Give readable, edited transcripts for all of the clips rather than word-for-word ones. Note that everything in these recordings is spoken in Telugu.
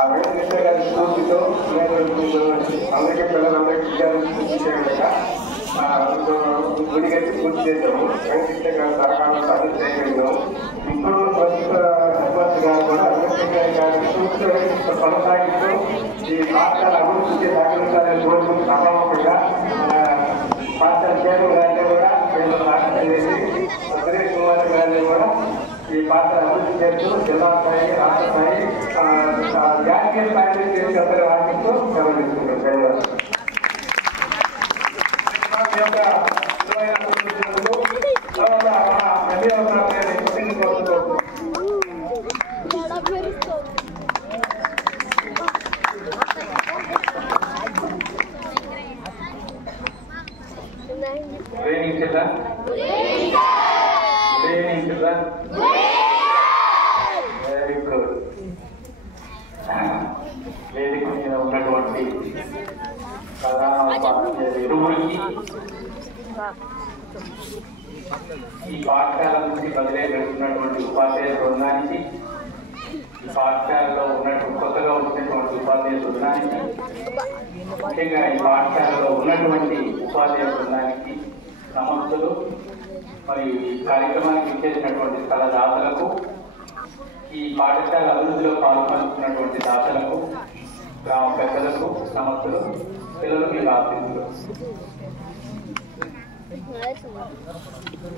ఆ వెంకటేశ్వర గారి స్ఫూర్తితో అందరికీ పిల్లలందరికీ గుడి కట్టి పూర్తి చేసాము. వెంకటేశ్వర గారి సరకాలను సాధన చేయగలిగాము. ఇప్పుడు ప్రస్తుత హెడ్మాస్టర్ గారు కూడా వెంకటేశ్వర గారి స్ఫూర్తితో కొనసాగిస్తూ ఈ పాఠశాల అభివృద్ధి సహకరించాలని కోరుకుని సభాముఖంగా పాఠశాల చైర్మన్ గారిని కూడా మేము సాక్షి చేసి సురేష్ కుమార్ గారిని కూడా ఈ పాఠశాల అభివృద్ధి చేస్తూ జిల్లా స్థాయి, రాష్ట్ర స్థాయి, జాతీయ స్థాయిలో తీసుకెళ్తారు వాటితో సెలవు తీసుకుంటాం. ధన్యవాదాలు. Very good. వేదిక మీద ఉన్నటువంటి ప్రధాన ఇరువురికి ఈ పాఠశాల నుంచి బదిలీ పెడుతున్నటువంటి ఉపాధ్యాయ బృందానికి, ఈ పాఠశాలలో ఉన్నటువంటి కొత్తగా వచ్చినటువంటి ఉపాధ్యాయ బృందానికి, ముఖ్యంగా ఈ పాఠశాలలో ఉన్నటువంటి ఉపాధ్యాయ బృందానికి సమస్యలు మరియు ఈ కార్యక్రమానికి ఇచ్చేసినటువంటి స్థల దాతలకు, ఈ పాఠశాల అభివృద్ధిలో పాల్పంచుకున్నటువంటి దాతలకు, గ్రామ పెద్దలకు సమస్యలు, పిల్లలు మీ ఆశీస్సులు.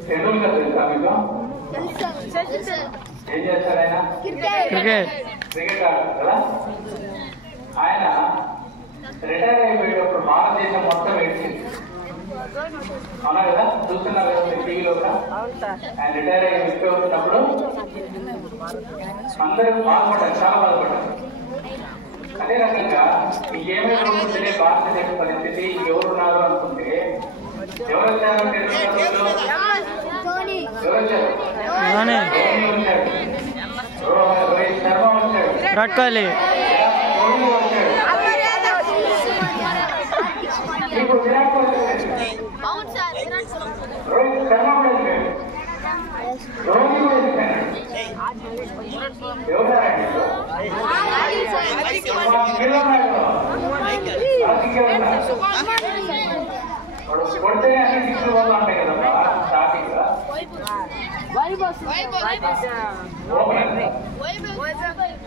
షెడ్యూల్ గా తెలుసా మీకు? ఏం చేస్తారు ఆయన? క్రికెట్ ఆడతారు కదా. ఆయన రిటైర్ అయిపోయేటప్పుడు భారతదేశం మొత్తం ఏడ్చింది. అవునా కదా, చూస్తున్నారు కదా మీరు టీవీలో కూడా. ఆయన రిటైర్ అయ్యి వచ్చినప్పుడు అందరూ బాధపడ్డారు, చాలా బాధపడ్డారు. అదే రకంగా ఇంకేమైనా తెలియ భారతదేశ పరిస్థితి ఎవరున్నారు అనుకుంటే ఎవరు వచ్చారు? రోహిత్ శర్మ వచ్చాడు, విరాట్ కోహ్లీ వచ్చాడు. ఇప్పుడు విరాట్ కోహ్లీ రోహిత్ శర్మ కూడా వచ్చాడు, ధోని కూడా వచ్చాడు. ఎవరండి కొడితేనే అన్ని సిక్స్లు వల్ల ఉంటాయి కదమ్మా స్టార్టింగ్ గా.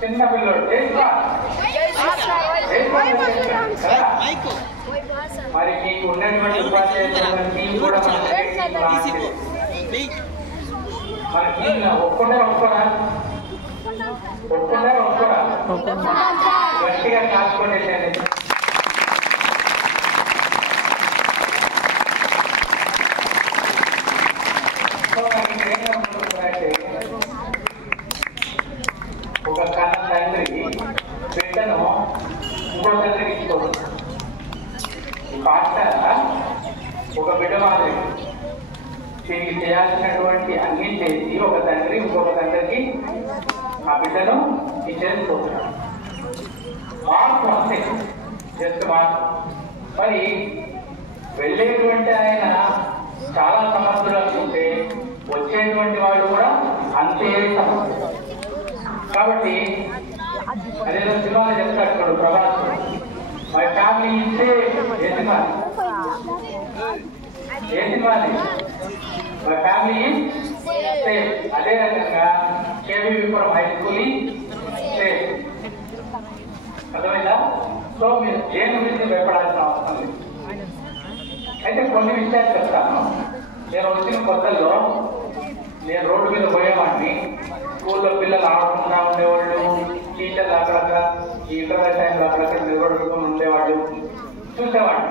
చిన్న పిల్లడు మరి మీకు ఉన్నటువంటి ఉపాధ్యాయులు కూడా మనకి ఒప్పుకోరా గట్టిగా కాచుకోండి. ఒక కన్న తండ్రి బిడ్డను ఇంకో తండ్రికి ఇచ్చుకోవచ్చు. ఈ పాఠశాల ఒక బిడ్డ మాదిరి దీనికి చేయాల్సినటువంటి అన్ని చేసి ఒక తండ్రి ఇంకొక తండ్రికి ఆ బిడ్డను ఇచ్చేసుకోవచ్చు. మార్పు అంతే, జస్ట్ మార్పు. మరి వెళ్ళేటువంటి ఆయన చాలా సమస్యలు అనుకుంటే వచ్చేటువంటి వాడు కూడా అంతే సమస్య. కాబట్టి అదేదో సినిమాలో చెప్తాడు ప్రభాస్, మై ఫ్యామిలీ ఇస్తే ఏ సినిమా మై ఫ్యామిలీ సేఫ్. అదే రకంగా కేవీపురం హై స్కూల్ సేఫ్. అర్థమైందా? సో మీరు దేని గురించి భయపడాల్సిన అవసరం లేదు. అయితే కొన్ని విషయాలు చెప్తాను. నేను వచ్చిన కొత్తల్లో నేను రోడ్డు మీద పోయేవాడిని. స్కూల్లో పిల్లలు ఆడుకుంటా ఉండేవాళ్ళు, టీచర్లు అక్కడక్కడ ఈ ఇంటర్నెట్ టైంలో అక్కడక్కడ నిలబడుకుని ఉండేవాళ్ళు, చూసేవాళ్ళు.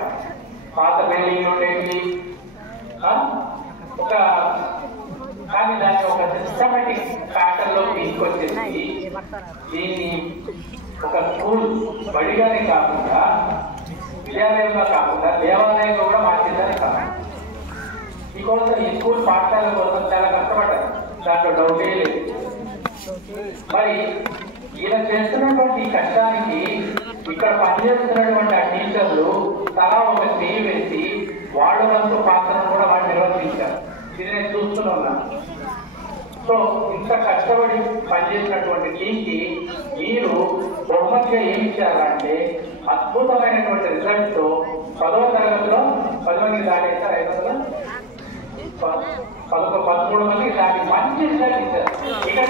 పాత బిల్డింగ్లు ఉండేవి. కానీ దాన్ని ఒక సిస్టమేటిక్ ప్యాటర్న్ లో తీసుకొచ్చేసి దీన్ని ఒక స్కూల్ బడిగానే కాకుండా, విద్యాలయంగా కాకుండా దేవాలయంగా కూడా మార్చేదాన్ని కాదు. మీకోసం ఈ స్కూల్ పాఠశాల కోసం చాలా కష్టపడ్డారు, దాంట్లో డౌటే లేదు. మరి ఈయన చేస్తున్నటువంటి ఈ కష్టానికి ఇక్కడ పనిచేస్తున్నటువంటి ఆ టీచర్లు తలా ఒక చేయి వేసి వాళ్ళంతా పాత్రను కూడా వాళ్ళు నిర్వర్తించారు. ఇది నేను చూస్తున్నా. సో ఇంత కష్టపడి పనిచేసినటువంటి టీంకి మీరు బహుమతి మధ్య ఏమి ఇచ్చారంటే అద్భుతమైనటువంటి రిజల్ట్ తో 10వ తరగతిలో 10 మందికి దాటేశారు, 13 మందికి దాటి మంచి రిజల్ట్ ఇచ్చారు. ఇక్కడ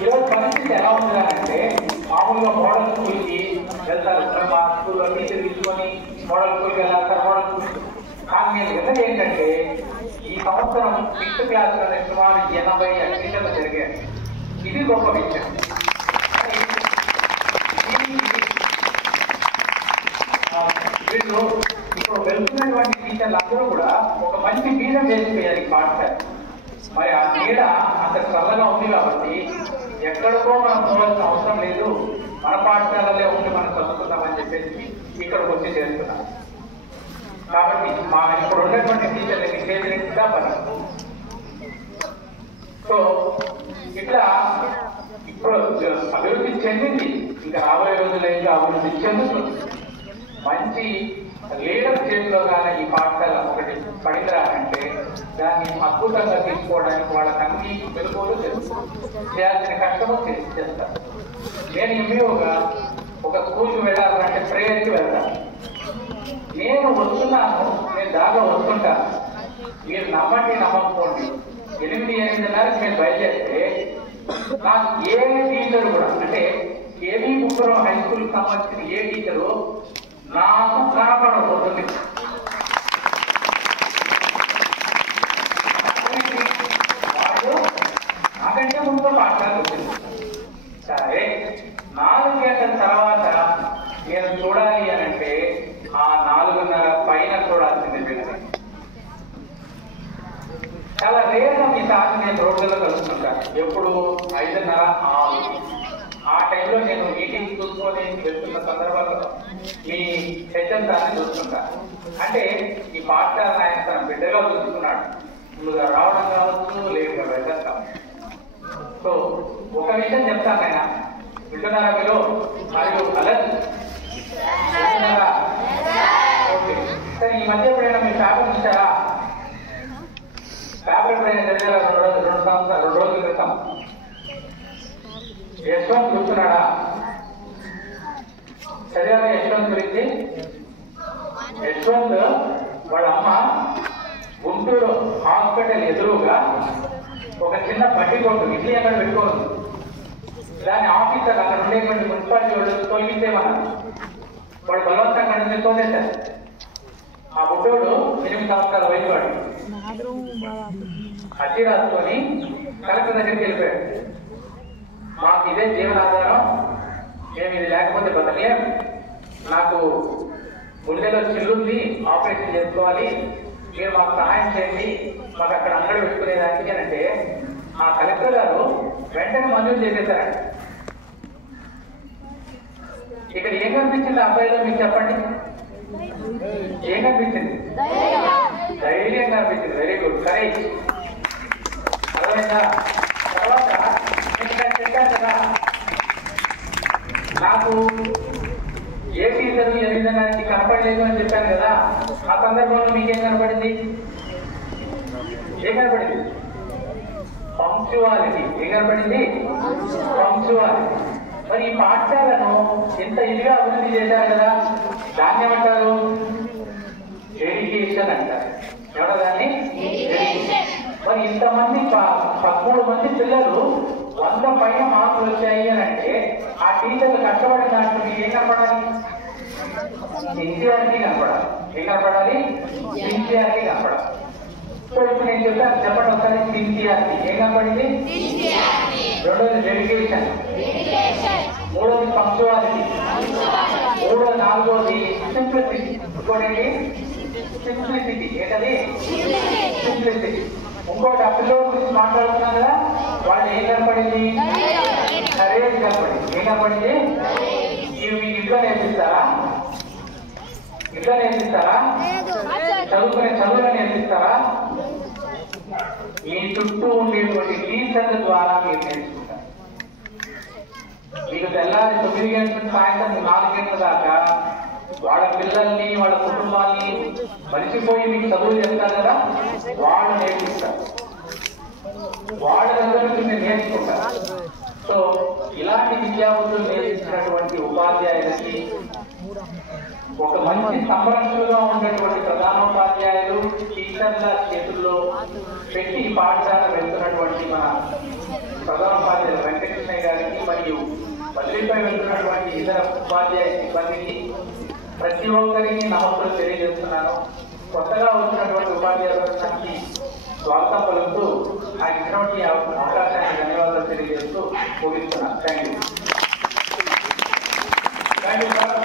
ఈరోజు పరిస్థితి ఎలా ఉంది అంటే మామూలుగా మోడల్ స్కూల్కి వెళ్తారు, మా స్కూల్లో టీచర్ తీసుకొని మోడల్ స్కూల్కి వెళ్తారు, మోడల్ స్కూల్. కానీ నేను విన్నది ఏంటంటే ఈ సంవత్సరం 6th క్లాస్లో సుమారు 80 అడ్మిషన్లు జరిగాయి. ఇది గొప్ప విషయం. వీళ్ళు ఇప్పుడు వెళ్తున్నటువంటి టీచర్లు అందరూ కూడా ఒక మంచి బీజం వేసిపోయారు ఈ పాఠశాల. మరి ఆ నీడ అంత చల్లగా ఉంది కాబట్టి ఎక్కడికో మనం పోవాల్సిన అవసరం లేదు, మన పాఠశాలలో ఉండి మనం చదువుకుందామని చెప్పేసి ఇక్కడికి వచ్చి చేస్తున్నాం. కాబట్టి మా ఇప్పుడు ఉన్నటువంటి టీచర్లకి చేతిగా పని. సో ఇట్లా ఇప్పుడు అభివృద్ధి చెందింది, ఇంకా రాబోయే రోజుల్లో ఇంకా అభివృద్ధి చెందుతుంది. మంచి లీడర్ చేతిలో కానీ ఈ పాఠశాల ఒకటి పడిందిరానంటే దాన్ని అద్భుతంగా తీసుకోవడానికి వాళ్ళకి అన్ని మెలుగులు చేయాల్సిన కష్టము చేస్తారు. నేను ఎంబీఓగా ఒక స్కూల్కి వెళ్ళాలంటే ప్రేయర్కి వెళ్తాను. నేను వస్తున్నాను, నేను దాకా వస్తుంటాను. మీరు నమ్మండి నమ్మకపోండి, 8-8:30కి నేను బయలుదేరితే నాకు ఏ టీచర్ కూడా, అంటే కేవీ ముగ్గురం హై స్కూల్కి సంబంధించిన ఏ టీచరు నాకు కనపడబోతుంది. వాళ్ళు నాకంటే ముందు మాట్లాడుతుంది. సరే 4 గంటల తర్వాత నేను చూడాలి అని అంటే ఆ 4:30 పైన చూడాల్సింది పిల్లలు. చాలా రేర్గా మీ సార్ నేను రోడ్లలో కలుస్తుంటాను. ఎప్పుడు 5:30, 6 ఆ టైంలో నేను మీటింగ్ చూసుకొని వెళ్తున్న సందర్భంలో మీ హెచ్ఎం సార్ని చూస్తుంటాను. అంటే ఈ పాఠశాల ఆయన తన బిడ్డగా చూసుకున్నాడు. ముందుగా రావడం కావచ్చు, లేదుగా వెళ్ళడం కావచ్చు. సో ఒక విషయం చెప్తాను, ఆయన వింటున్నారా మీరు? మరియు అలర్ట్ ఓకే. సరే, ఈ మధ్య ఎప్పుడైనా మీరు పేపర్ చూసారా? పేపర్ ఎప్పుడైనా చదివారా? 2 రోజుల క్రితం యశ్వంత్ చూస్తున్నాడా? చదివారా యశ్వంత్ గురించి? యశ్వంత్ వాళ్ళ అమ్మ గుంటూరు హాస్పిటల్ ఎదురుగా ఒక చిన్న బడ్డీ కొట్టు, ఇడ్లీ అక్కడ పెట్టుకోవచ్చు. దాని ఆఫీసర్ అక్కడ ఉండేటువంటి మున్సిపాలిటీ వాళ్ళు తొలగించేమన్నారు. వాడు బలవంతంగా నుంచి తోలేశారు. ఆ బుడ్డోడు 8 సంవత్సరాల వయసు వాడు అర్జీ రాసుకొని కలెక్టర్ దగ్గరికి వెళ్ళిపోయాడు. మాకు ఇదే జీవనాధారం, మేము ఇది లేకపోతే బతకలేం, నాకు గుండెలో చిల్లుంది, ఆపరేషన్ చేసుకోవాలి, మీరు మాకు సహాయం చేయండి, మాకు అక్కడ అంగడి పెట్టుకునేదానికి అని అంటే ఆ కలెక్టర్ గారు వెంటనే మంజూరు చేసేసారండి. ఇక్కడ ఏం కనిపించింది అబ్బాయిలో మీకు చెప్పండి? ఏం కనిపించింది? ధైర్యం కనిపించింది. Very good, courage. అర్థమైందా? తర్వాత నేను ఇక్కడ చెప్పాను కదా, నాకు ఏ టీచర్ 8:30కి కనపడలేదు అని చెప్పాను కదా. ఆ సందర్భంలో మీకేం కనపడింది? ఏం కనపడింది? పంక్చువాలిటీ. ఏం కనపడింది? పంక్చువాలిటీ. మరి ఈ పాఠశాలను ఎంత ఇదిగా అభివృద్ధి చేశారు కదా, దాన్ని ఏమంటారు? డెడికేషన్ అంటారు. ఎవరో దాన్ని మరి ఇంతమంది 13 మంది పిల్లలు 100 పైన మార్కులు వచ్చాయి అని అంటే ఆ టీచర్లు కష్టపడిన దాంట్లో మీకు ఏం కనపడాలి? సిన్సియారిటీ కనపడాలి. ఏం కనపడాలి? సిన్సియారిటీ కనపడాలి. సో ఇప్పుడు నేను చెప్పాను, చెప్పండి ఒకసారి. సిన్సియారిటీ ఏం కనపడింది? రెండోది డెడికేషన్, మూడోది పంక్చువాలిటీ, నాలుగోది సింప్లిసిటీ. ఇంకోటి సింప్లిసిటీ. ఏంటది? సింప్లిసిటీ. ఇంకోటి ఆ పిల్లల గురించి మాట్లాడుతున్నాం కదా, వాళ్ళు ఏం కనపడింది? కరేజ్ కనపడింది. ఏం కనపడింది? ఇవి మీకు ఇంట్లో నేర్పిస్తారా? ఇంట్లో నేర్పిస్తారా? చదువుకునే చదువులో నేర్పిస్తారా? మీ చుట్టూ ఉండేటువంటి టీచర్ల ద్వారా మీరు నేర్చుకుంటారు. మీకు తెల్లారి 9 గంటల నుంచి సాయంత్రం 4 గంటల దాకా వాళ్ళ పిల్లల్ని, వాళ్ళ కుటుంబాన్ని మరిచిపోయి మీకు చదువు చెప్తారు కదా, వాళ్ళు నేర్పిస్తారు. వాళ్ళ దగ్గర నుంచి నేను నేర్చుకుంటాను. సో ఇలాంటి విద్యాబుద్ధులు నేర్పించినటువంటి ఉపాధ్యాయులకి ఒక మంచి సంరక్షణగా ఉన్నటువంటి ప్రధానోపాధ్యాయులు టీచర్ల చేతుల్లో పెట్టి పాఠశాల వెళ్తున్నటువంటి మన ప్రధానోపాధ్యాయులు వెంకటకృష్ణయ్య గారికి మరియు బదిలీపై వెళ్తున్నటువంటి ఇతర ఉపాధ్యాయ సిబ్బందికి ప్రతి ఒక్కరికి నమస్కారం తెలియజేస్తున్నాను. కొత్తగా వచ్చినటువంటి ఉపాధ్యాయులకి స్వాగతం పలుకుతూ ఆ ఇచ్చినటువంటి అవకాశాన్ని ధన్యవాదాలు తెలియజేస్తూ ముగిస్తున్నాను. Thank you sir.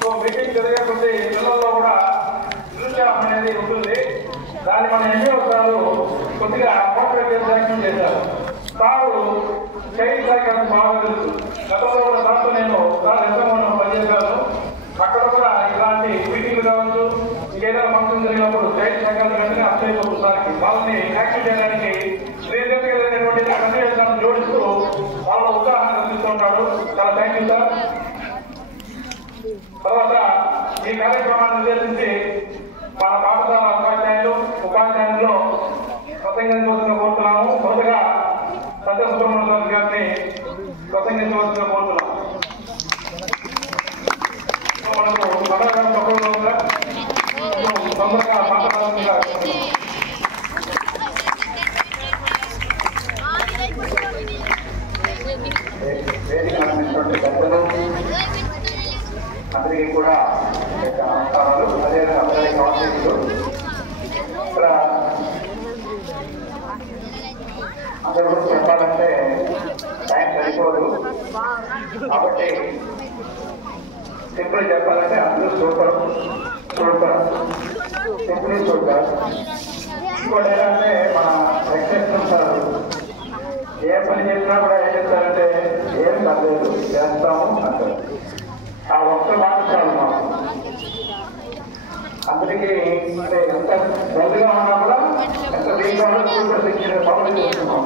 So meeting జరిగేకొద్ది పిల్లల్లో కూడా నిరుత్సాహం అనేది ఉంటుంది. దాన్ని మన ఎంఈఓ సారు కొద్దిగా మోటివేట్ చేసి చేశారు. సారు చైల్డ్ సైకిల్ బాగా తెలుసు. గతంలో కూడా సార్తో నేను సార్ ఎంతమంది పనిచేశాను. అక్కడ కూడా ఇలాంటి మీటింగ్లు కావచ్చు, ఇంకేదైనా ఫంక్షన్ జరిగినప్పుడు చైల్డ్ సైకిల్ వెంటనే అప్లైపోతుంది సార్కి. వాళ్ళని యాక్టివ్ చేయడానికి శ్రీదేవిటువంటి సన్నివేశాలను జోడిస్తూ వాళ్ళ ఉత్సాహాన్ని కల్పిస్తూ ఉంటాడు. చాలా థ్యాంక్ యూ సార్. తర్వాత ఈ కార్యక్రమాన్ని ఉద్దేశించి మన పాఠశాల ఉపాధ్యాయుల్లో ప్రసంగించవలసిన కోరుతున్నాము. మొదటగా సత్యసుబ్రహ్మణ్యం గారిని ప్రసంగించవలసిన కోరుతున్నాము. మనకు పదహారు తక్కువగా ఉందా తొందరగా మాట్లాడాల్సిందిగా అందరికీ కూడా నమస్కారాలు. అదేవిధంగా అందరికీ కాన్సెప్ట్లు ఇక్కడ అందరూ కూడా చెప్పాలంటే టైం సరిపోదు. కాబట్టి సింపుల్ చెప్పాలంటే అందరూ సూపర్ సింపుల్ సూపర్. ఇంకోటి ఏంటంటే మన ఎక్సెప్షన్ ఏ పని చేసినా కూడా ఏం చెప్తారంటే ఏం పర్లేదు చేస్తాము అంటారు. ఆ ఒక్క మాట చాలు మాకు. అందరికీ అంటే ఎంత బదులుగా ఉన్నా కూడా ఎంత వీక్గా శిక్షణ పనులు చేస్తున్నాం.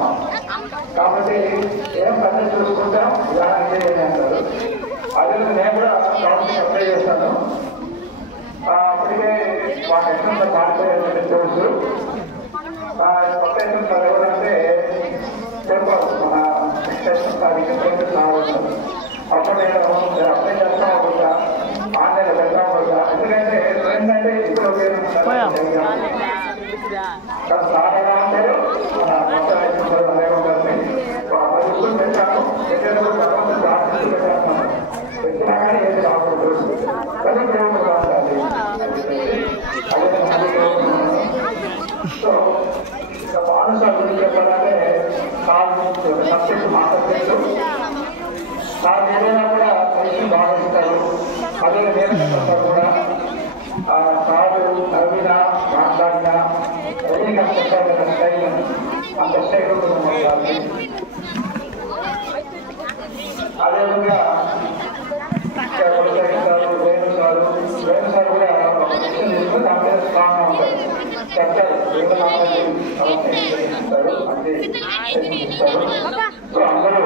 కాబట్టి ఏం పని చూసుకుంటాం ఇలా అంటారు. అదే నేను కూడా గవర్నమెంట్ అప్లై చేస్తాను. అప్పటికే మాకు ఎక్కడ పాడిపోయేటువంటి కోర్సు కొత్త సార్ ఎవరంటే చెప్పారు మన ఎక్స్టెన్షన్ సార్ ఇంకెప్పుడు రావచ్చు. అప్పుడు నేను అప్లై చేస్తా ఉంటా, ఆన్లైన్ పెడతా ఉంటా. ఎందుకంటే ఏంటంటే ఇప్పుడు సార్ ఎలా ఉంటారు మొత్తం అదే ఉంటుంది. పది పెట్టాను పెట్టాను పెట్టినా కానీ ఏది రాకూడదు. సో పాఠశాల గురించి చెప్పాలంటే సబ్జెక్ట్ మా సబ్జెక్టు సార్ ఏదైనా కూడా కలిసి భావిస్తారు. అదే నేర్చుకుంటారు కూడా సారు నవ్వినా మాట్లాడినా ఎన్ని కష్టపడిన స్టైల్ అంత స్టైల్ ఉంటుంది. అదేవిధంగా వేణు సార్ కూడా దాంట్లో స్ట్రాంగ్గా ఉంటారు. చెప్తారు అంటే సో అందరూ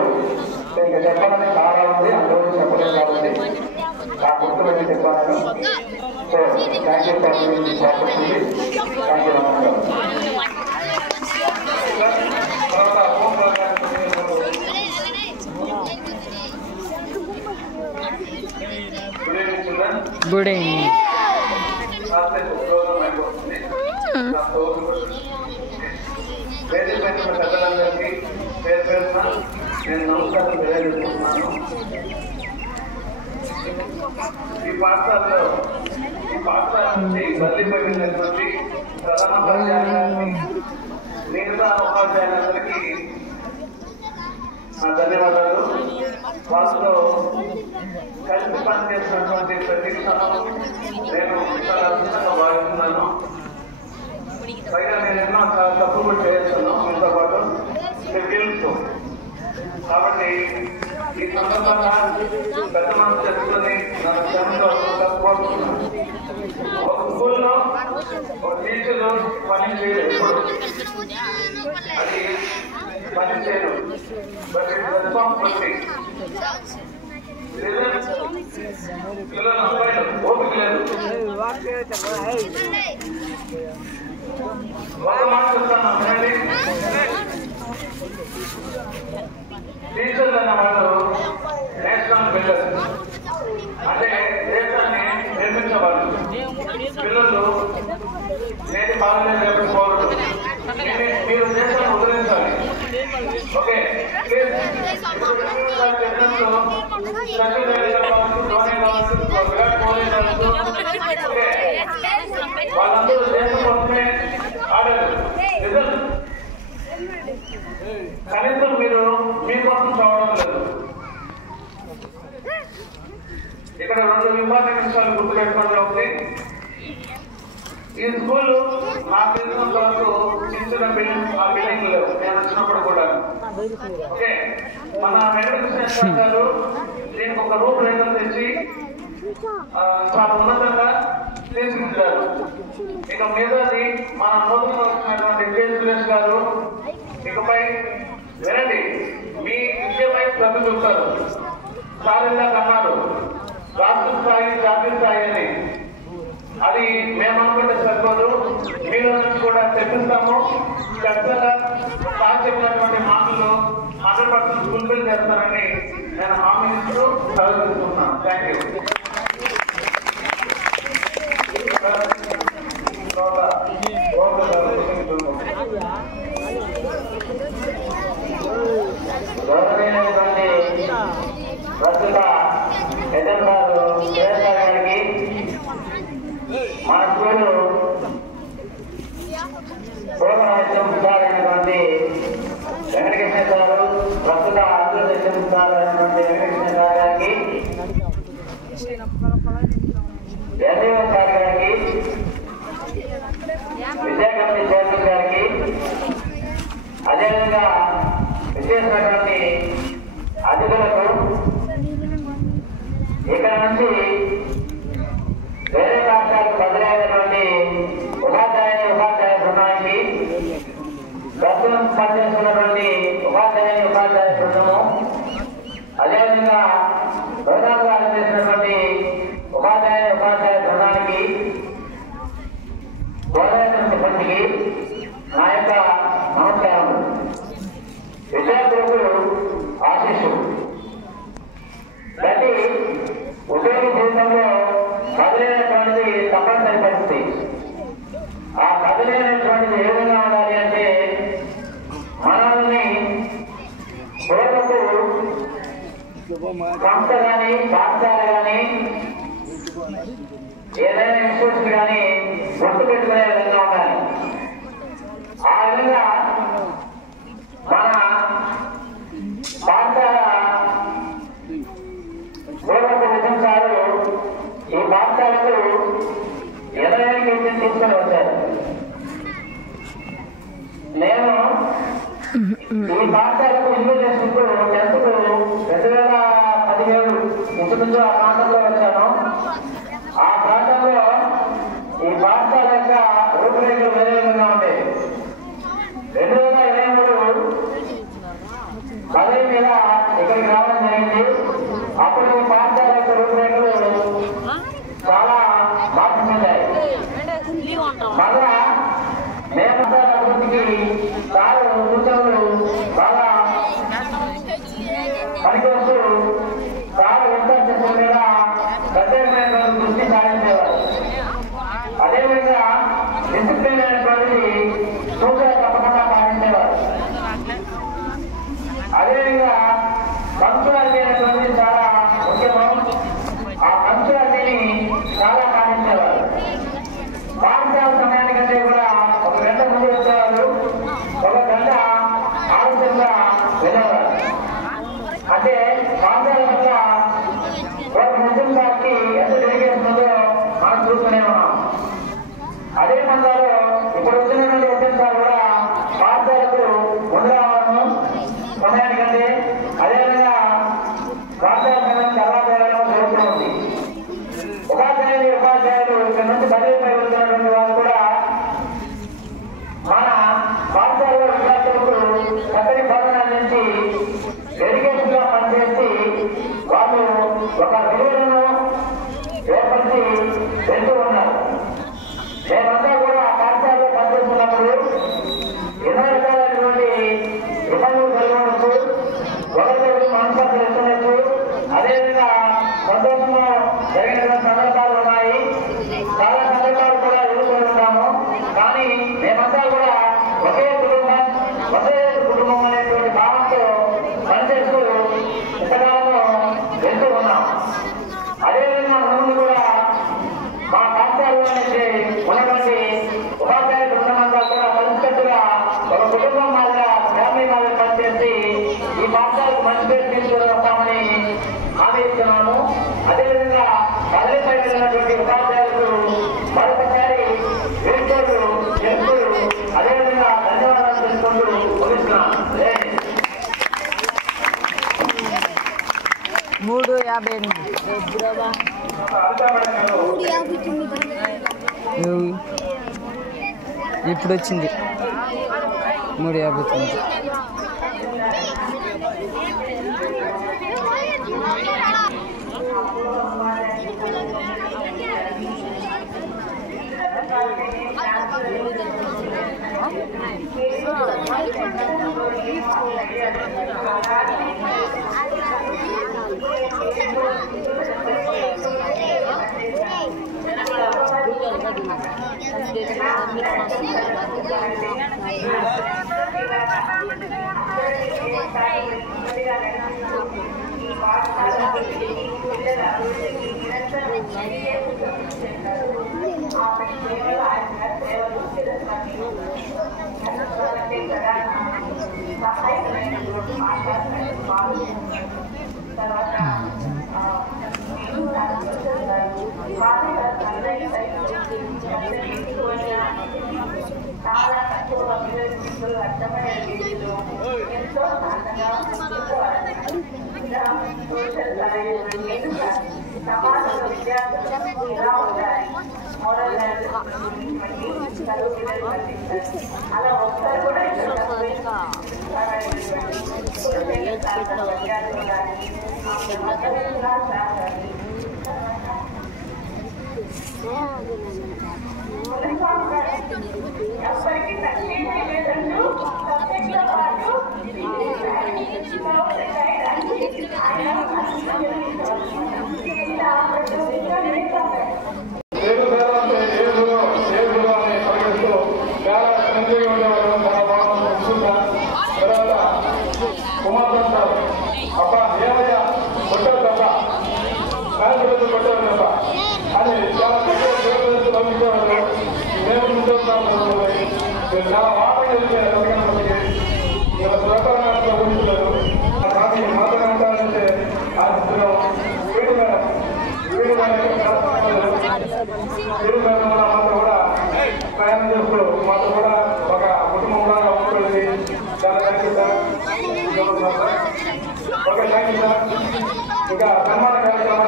ఇంకా చెప్పాలని చాలా ఉంది. అందరూ చెప్పలేదు కాబట్టి నా గుర్తు వెళ్ళి చెప్పాలను. So thank you for opportunity. Thank you. Good evening. పెద్దలందరికీ పేరు పేరున నేను నమస్కారం తెలియజేస్తున్నాను. ఈ పాఠశాల నుంచి బదిలీపై వెళ్ళినటువంటి ప్రధానోపాధ్యాయులకి మిగతా ఉపాధ్యాయులందరికీ నా ధన్యవాదాలు. వాళ్ళతో కలిసి పనిచేసినటువంటి ప్రతి క్షణం నేను చాలా అద్భుతంగా భావిస్తున్నాను. పైగా నేను ఎన్నో తప్పులు చేయొచ్చాను మీతో పాటు తెలుసు. కాబట్టి ఈ సందర్భంగా పెద్ద మనసు చేసుకుని నన్ను క్షణంలో తప్పుకుంటున్నాను. ఒక స్కూల్లో ఒక టీచర్లు పని చేయలేదు, అది పని చేయరు. But it responsibility. పిల్లలు అబ్బాయిలు ఓపిక లేదు. ఒక మాట చెప్తాను, కాలేజ్ నేర్చుకోవద్దు. మీరు దేశాన్ని వదిలించాలి. ఓకే విరాట్ కోహ్లీ కావచ్చు, ఓకే వాళ్ళందరూ దేశం కోసమే ఆడారు. కనీసం మీరు మీకోసం చదవడం లేదు. ఇక్కడ 2 ఇంపార్టెంట్ విషయాలు గుర్తుపెట్టుకోవడం ఉంది. ఈ స్కూల్ నాకు తెలిసినంత వరకు చిన్న బిల్డింగ్ లేవు నేను వచ్చినప్పుడు కూడా. ఓకే మన వెంకటకృష్ణ గారు దీనికి ఒక రూపురేఖలు తెచ్చి చాలా ఉన్నతంగా తీర్చిదిద్దారు. ఇక మీదది మన నూతనంగా వచ్చినటువంటి కె సురేష్ గారు ఇకపై వినండి, మీ విద్యపై శ్రద్ధ చూపుతారు. సారిల్లా అన్నారు రాష్ట్ర స్థాయి జాతీయ స్థాయి అని. అది మేము అనుకుంటే సరిపోదు, మీలో నుంచి కూడా తెప్పిస్తాము. ఖచ్చితంగా సార్ చెప్పినటువంటి మాటలు 100% ఫుల్ఫిల్ చేస్తారని నేను హామీ ఇస్తూ సెలవుతున్నాను. Thank you. గౌరవమైనటువంటి ప్రస్తుత ఎదురుగారు గారికి మన స్కూలు పూర్వమైనటువంటి వెంకటకృష్ణ గారు, ప్రస్తుత అభివృద్ధి వెంకటకృష్ణ గారికి, ఎస్ఐఓ సార్ గారికి, విద్యా కమిటీ చైర్మన్ గారికి, అదేవిధంగా విశేషమైనటువంటి అతిథులకు, ఇక్కడ నుంచి వేరే రాష్ట్రాలకు బదిలైనటువంటి ఉపాధ్యాయ బృందానికి, ప్రస్తుతం పనిచేస్తున్నటువంటి ఉపాధ్యాయ బృందము, అదేవిధంగా గౌరవంగా చేసినటువంటి ఉపాధ్యాయ బృందానికి, గౌరవ సిబ్బందికి నా యొక్క నమస్కారం. విద్యార్థులకు ఆశీస్సులు. ప్రతి ఉద్యోగి జీవితంలో బదిలైనటువంటిది తప్పనిసరి పరిస్థితి. ఆ బదిలైనటువంటిది ఏ విధంగా ఉండాలి అంటే, మనల్ని పూర్వపు సంస్థ కానీ పాఠశాల కానీ ఏదైనా ఇన్స్టిట్యూట్స్ కానీ గుర్తు పెట్టుకునే విధంగా ఉండాలి. ఆ విధంగా మన పాఠశాల పూర్వపు నిజంసారు ఈ పాఠశాలకు 20 కేజీలు తీసుకొని వచ్చారు. నేను ఈ పాఠశాలకు ఇల్లు చేసుకుంటూ 10కు 2017 ఇంచుమించు ఆ ప్రాంతంలో వచ్చాను. ఆ ప్రాంతంలో ఈ పాఠశాల యొక్క రూపురేఖలు వేరే విధంగా ఉండేవి. 2023 పదవి మీద ఇక్కడికి రావడం జరిగింది. అప్పుడు ఈ పాఠశాల యొక్క రూపురేఖలు చాలా మార్పు చెందాయి. మళ్ళా మేమంతా అభివృద్ధికి సారు సూచనలు బాగా పనికొస్తూ సారు విద్యార్థుల మీద ప్రత్యేకమైన దృష్టి సాధించేవారు. అదేవిధంగా డిసిప్లిన్ అనేటువంటిది సూచన తప్పకుండా పాటించేవారు. అదేవిధంగా పంక్చువాలిటీ అనేటువంటిది చాలా ముఖ్యము. ఆ పంక్చువాలిటీని చాలా పాటించేవారు. పాఠశాల సమయానికంటే కూడా 1 గంట ముందు వచ్చేవారు, 1 గంట ఆలస్యంగా వెళ్ళేవారు. అంటే పాఠశాల వల్ల ఒక ముస్లిం సార్కి ఎంత డెడికేషన్ ఉందో మనం చూస్తూనే ఉన్నాం. అదే మందాలో ఇప్పుడు వచ్చినటువంటి ముస్లిం సార్ కూడా పాఠశాలకు ముందు రావడము సమయానికంటే, అదేవిధంగా పాఠశాల సమయం తర్వాత వెళ్ళడం జరుగుతుంది. ఉపాధ్యాయులు ఇక్కడ నుంచి బదిలీపై వెళ్తున్నటువంటి వారు కూడా మన పాఠశాలలో విద్యార్థులకు చక్కని బోధన నుంచి డెడికేషన్ గా పనిచేసి వాళ్ళు ఒక విలువలను ఏర్పరిచి వెళ్తూ ఉన్నారు. మేమంతా కూడా పాఠశాలలో పనిచేస్తున్నప్పుడు ఎన్నో రకాలైనటువంటి ఇబ్బందులు కలగవచ్చు, ఒకరికొకరు మనస్పర్ధలు ఎత్తవచ్చు. అదేవిధంగా సంతోషంగా జరిగినటువంటి సందర్భాలు ఉన్నాయి, చాలా సందర్భాలు కూడా ఎదుర్కొంటున్నాము. కానీ మేమంతా కూడా ఒకే కుటుంబం అనేటువంటి భావంతో పనిచేస్తూ ఇంతకాలంలో వెళ్తూ ఉన్నాం. అదేవిధంగా ముందు కూడా మా పాఠశాలలో నుంచి ఉన్నటువంటి ఉపాధ్యాయ బృందమంతా కూడా కలిసికట్టుగా ఒక కుటుంబం మాదిరిగా ఫ్యామిలీ మాదిరి పనిచేసి ఈ పాఠశాలకు మంచి పేరు తీసుకువస్తామని హామీ ఇస్తున్నాను. అదేవిధంగా పల్లెపై వెళ్ళినటువంటి ఉపాధ్యాయులకు మరొకసారి వేడుకోలు చెప్తూ అదేవిధంగా ధన్యవాదాలు తెలుసుకుంటూ ముగిస్తున్నాను. 3:59 ఇప్పుడు వచ్చింది 3:59. చాలా తక్కువ అభివృద్ధి అర్థమయ్యే రీతిలో ఎంతో శాంతంగా సోషల్ సైన్స్ సమాజంలో విద్యార్థులకు ఎలా ఉండాలి మోరల్ అలా ఒక్కరు కూడా ఎవరికి తక్కువ లేదంటూ సబ్జెక్ట్తో పాటు అబ్బా ఏమయ్యా కొట్టారు తప్ప కాయలు కొట్టారు తప్ప అని చాలా పంపించేవాళ్ళు. మేము చాలా వాటర్ వెళ్తే ఇలా సురక్షణ ఊహించలేదు. మాట్లాడాలంటే ఆశిస్తున్నాం. వీడి మేడం మాతో కూడా ప్రయాణం చేస్తూ మాతో కూడా ఒక కుటుంబంలాగా ఉంటుంది. చాలా thank you sir. Okay thank you sir. ఇంకా సన్మాన కార్యక్రమం